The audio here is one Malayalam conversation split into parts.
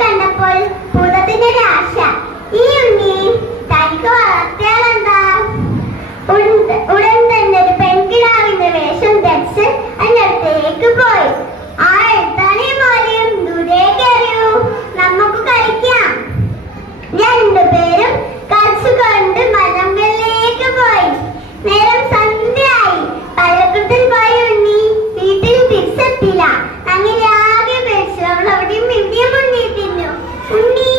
കണ്ടപ്പോൾ ഭൂതത്തിന്റെ ആശ, ഈ ഉണ്ണി തനിക്ക് വളർത്തിയാലെന്താ? ഉടൻ തന്നെ ഒരു പെൺകിടാവിന്റെ വേഷം ധരിച്ച് അതിനടുത്തേക്ക് പോയി. ആ എഴുത്താനേ പോലെയും ദൂരേക്ക് എറിയൂ, നമുക്ക് കളിക്കാം. രണ്ടുപേരും കളിച്ചുകൊണ്ട് മരങ്ങളിലേക്ക് പോയി. നേരം സന്ധ്യയായി. പഴക്കുത്തിൽ പോയ ഉണ്ണി വീട്ടിൽ തിരിച്ചെത്തില്ല. അങ്ങനെ ആകെ പേടിച്ചു. അവൾ അവിടെയും ഇവിടെയും ഉണ്ണി തിന്നു. ഉണ്ണി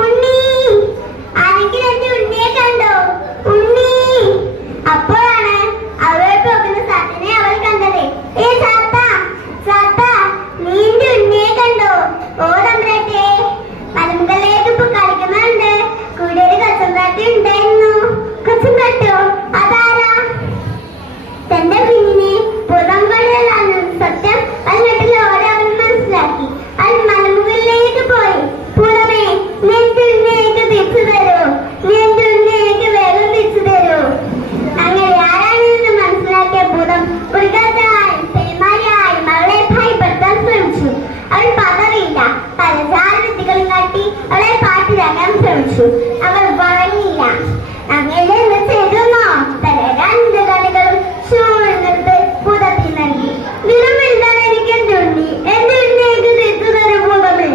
ഉണ്ണി, ആരെങ്കിലും എന്റെ ഉണ്ണിയെ കണ്ടോ? ഉണ്ണി. അപ്പോഴാണ് അവൾ പോകുന്ന സാത്തിനെ അവൾ കണ്ടത്. ഏ സാത്ത, സാത്ത, നീ എന്റെ ഉണ്ണിയെ കണ്ടോ? ഓ തമ്പുരാട്ടി, മലമുകളിലേക്ക് ഇപ്പൊ കളിക്കുന്നുണ്ട്. കൂടെ ഒരു കൊച്ചമ്പ്രാട്ടി ഉണ്ടായിരുന്നു. കൊച്ചമ്പ്രാട്ടോ? അതാരാ? തന്റെ കുഞ്ഞിനെ പുറംകൊള്ളലാണ് സത്യം. അതിനാട്ടിൽ ഓരോന്നും മനസ്സിലാക്കി. അത് മലമുകളിലേക്ക് പോയി. പുറമേ, നിന്റെ ഉണ്ണിയേക്ക് തിരിച്ചു തരൂ, നിന്റെ ഉണ്ണിയേക്ക് വേഗം തിരിച്ചു തരൂ. അങ്ങനെ ആരാണെന്ന് മനസ്സിലാക്കിയ ഭൂതം മൃഗത്തായി പെരുമാറിയായി മകളെ ഭയപ്പെടുത്താൻ ശ്രമിച്ചു. അവൾ പതറിയില്ല. പല ജാലവിദ്യകളും കാട്ടി അവളെ പാട്ടിലാക്കാൻ ശ്രമിച്ചു. അവൾ വഴങ്ങിയില്ല. അങ്ങനെ ചെയ്തെന്നോ തന്റെ രണ്ട് കളികളും ചൂഴ്ന്നെടുത്ത് ഭൂതത്തിൽ നൽകി. നിറമെഴുതാൻ എനിക്ക് എന്റെ ഉണ്ണി, എന്റെ ഉണ്ണിയേക്ക് തിരിച്ചു തരും ഭൂതമേ.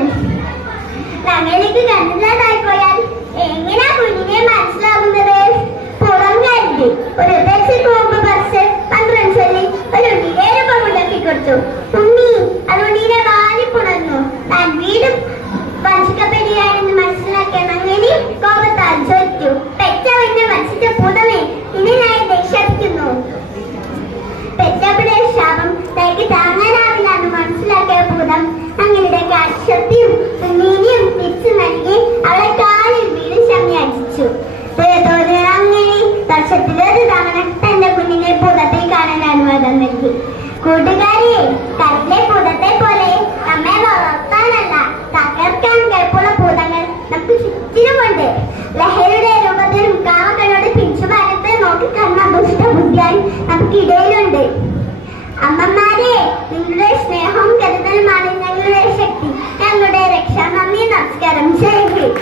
ഞങ്ങൾക്ക് കണ്ടില്ലാതായി പോയാൽ എങ്ങനെയാ കുഞ്ഞിനെ മനസ്സിലാകുന്നത്? ഭൂതം കരുതി ഒരു തെച്ചി കൂമ്പ് പറിച്ച് 12 ചൊല്ലി ഒരു ഉണ്ണിയെ രൂപം ഉണ്ടാക്കി കൊടുത്തു. ഉണ്ണി അത് ഉണ്ണീനെ വാലിപ്പുണർന്നു. താൻ വീടും വഞ്ചിക്കപ്പെടുകയാണെന്ന് മനസ്സിലാക്കിയ നങ്ങേലി കോപത്താൽ ചോദിച്ചു, പെറ്റവന്റെ വഞ്ചിച്ച ഭൂതമേ, ഇനി ഞാൻ രക്ഷിക്കുന്നു. പെറ്റവിടെ ശാപം തനിക്ക് താങ്ങാനാവില്ല എന്ന് മനസ്സിലാക്കിയ ഭൂതം അങ്ങനെ കാശത്തിയും നീതിയും തിരിച്ചു നൽകി അവളെ കാലിൽ വീട് ശമ്യാചിച്ചു. അങ്ങനെ വർഷത്തിലൊരു തവണ തന്റെ കുഞ്ഞിനെ ഭൂതത്തെ കാണാൻ അനുവാദം നൽകി. കൂട്ടുകാരിയെ, കടലിലെ ഭൂതത്തെ പോലെ നമ്മെ വളർത്താനല്ല തകർക്കാൻ കേൾപ്പുള്ള ഭൂതങ്ങൾ നമുക്ക് ചുറ്റിനുമുണ്ട്. ലഹരിയുടെ രൂപത്തിലും കാവകളോട് പിഞ്ചുമാരത്തെ നോക്കിക്കാണുന്ന ദുഷ്ടബുദ്ധിയായി നമുക്കിടയിലുണ്ട്. അമ്മമാരെ, നിങ്ങളുടെ സ്നേഹവും കരുതലുമാണ് ഞങ്ങളുടെ ശക്തി, ഞങ്ങളുടെ രക്ഷ. നന്ദി, നമസ്കാരം. ജയ് ഹിന്ദ്.